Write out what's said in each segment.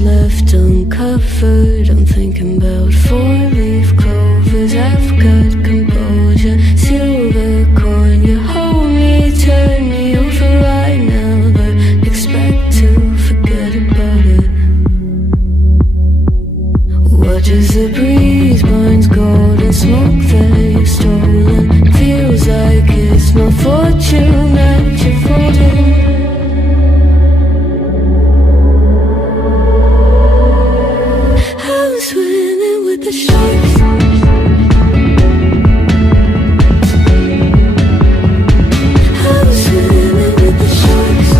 left uncovered. I'm thinking about four-leaf clovers. I've got composure, silver coin. You hold me, turn me over right now, but expect to forget about it. Watches the breeze, burns gold and smoke that you've stolen. Feels like it's my fortune that you're folding. I'm swimming with the sharks. I'm swimming with the sharks.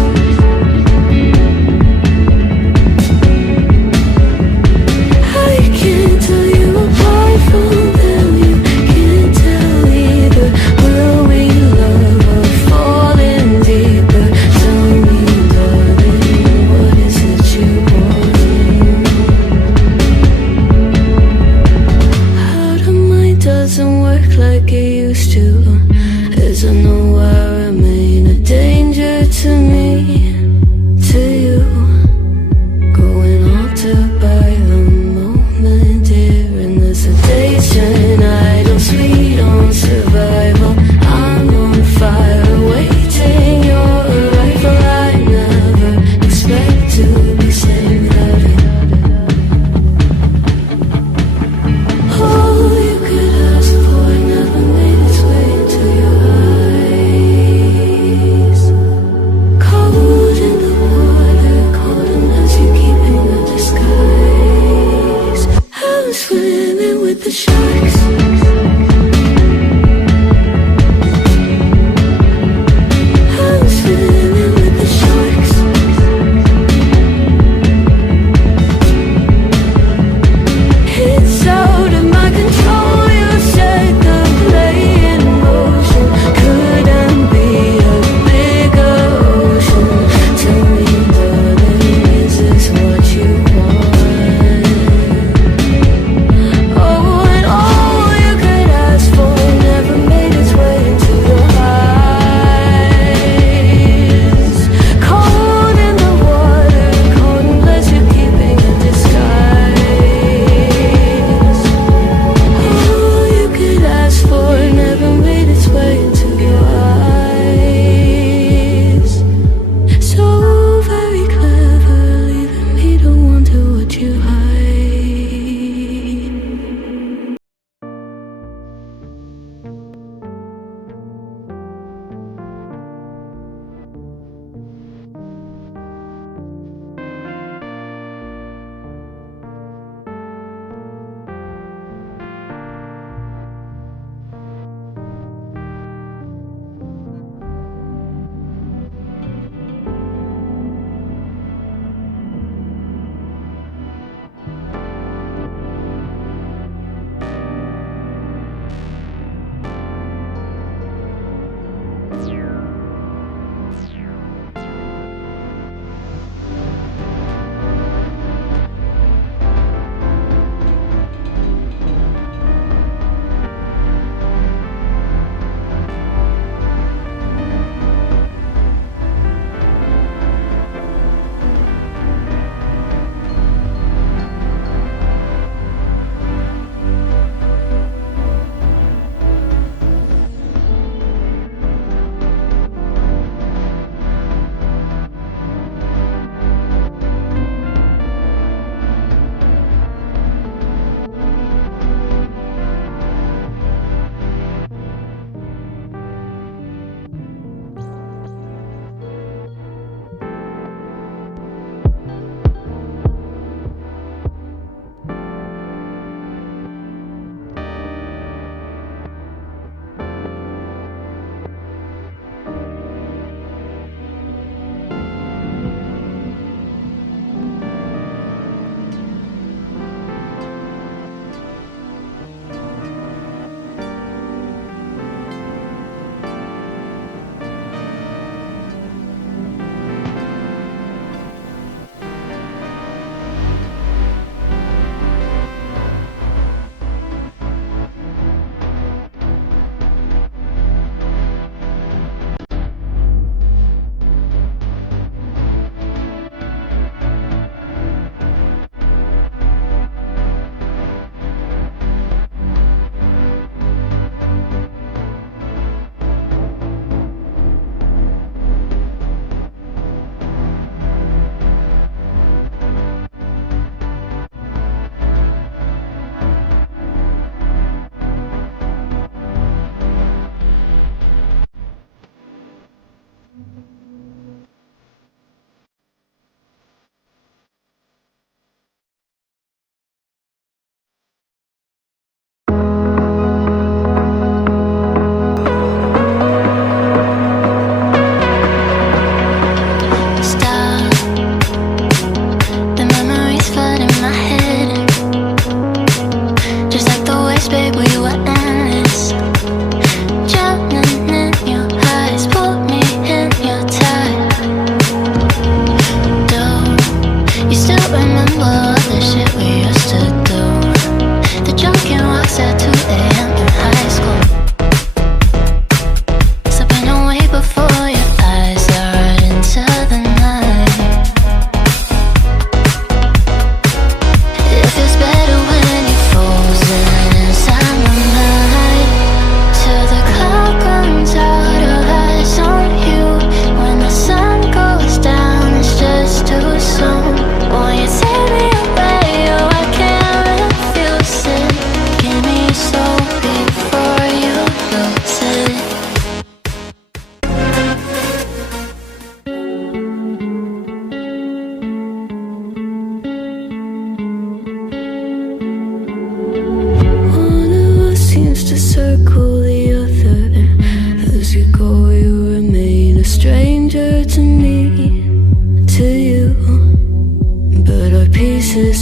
I can't tell you apart from them. You can't tell either. Will we love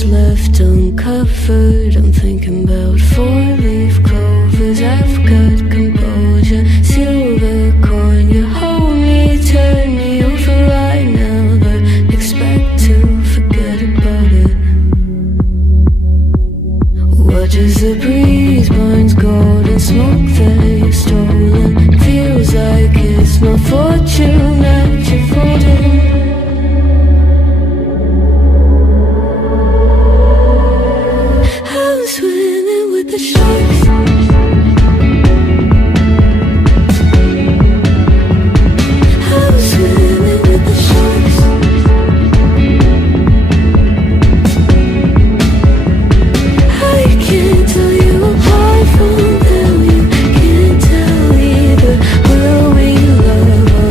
left uncovered. I'm thinking about four-leaf clovers. I've got composure, silver coin. You hold me, turn me over right now, but expect to forget about it. Watches the breeze, burns gold and smoke that you've stolen. Feels like it's my fortune that you're folding. I'm swimming with the sharks. I'm swimming with the sharks. I can't tell you apart from them. You can't tell either. Will we love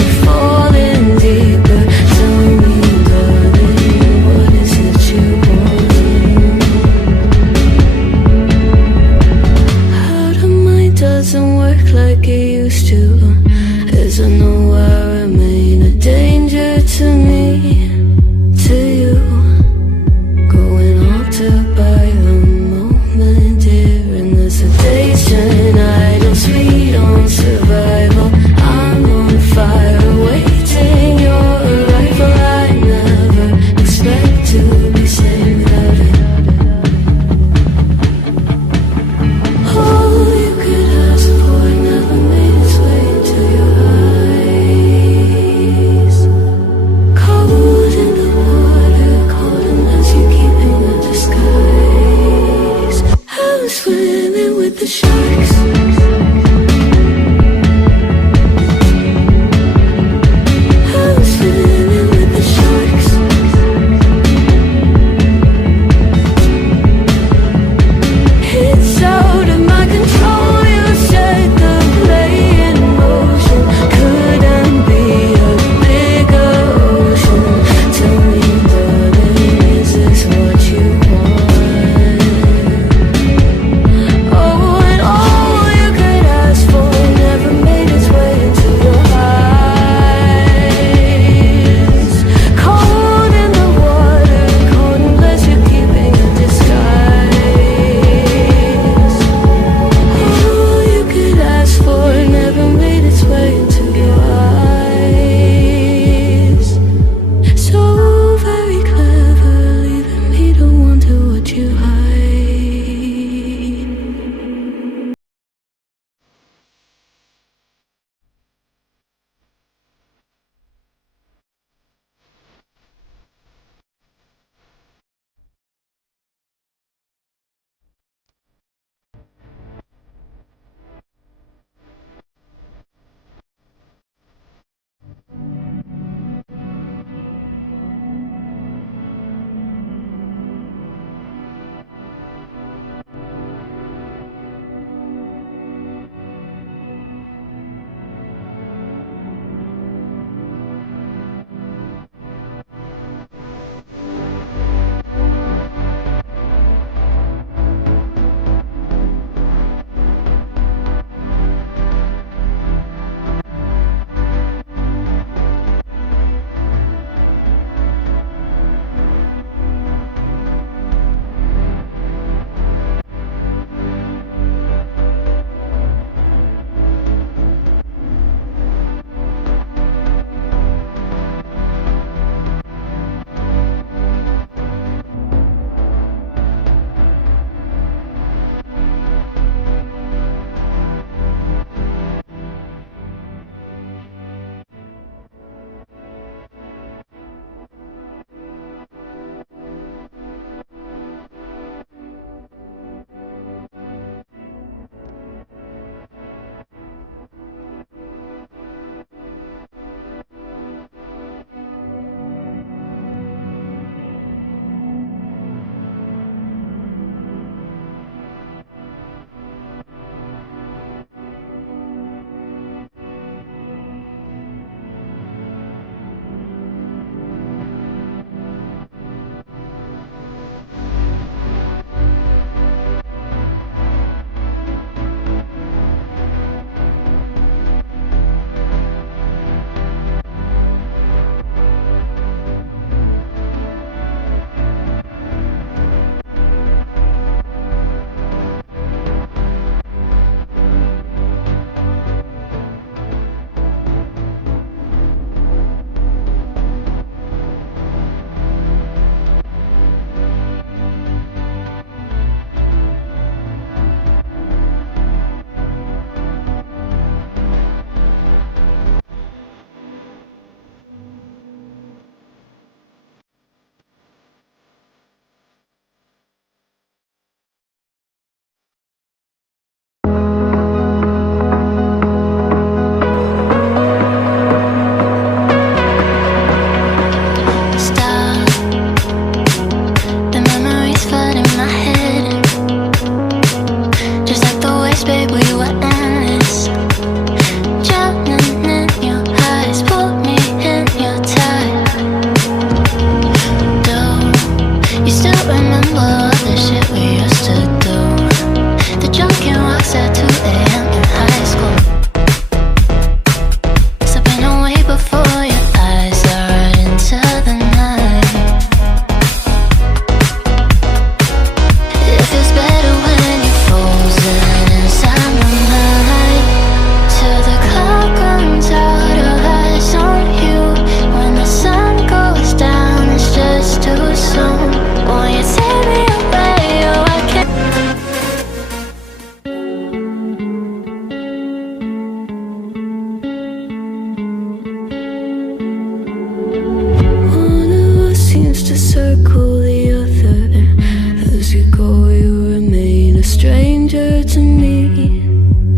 to circle the other. As you go, you remain a stranger to me,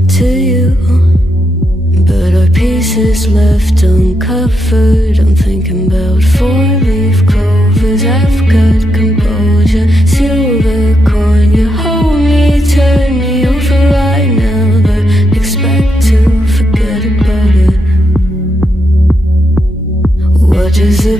to you. But our pieces left uncovered. I'm thinking about four-leaf clovers. I've got composure, silver coin. You hold me, turn me over right now, but expect to forget about it. What does the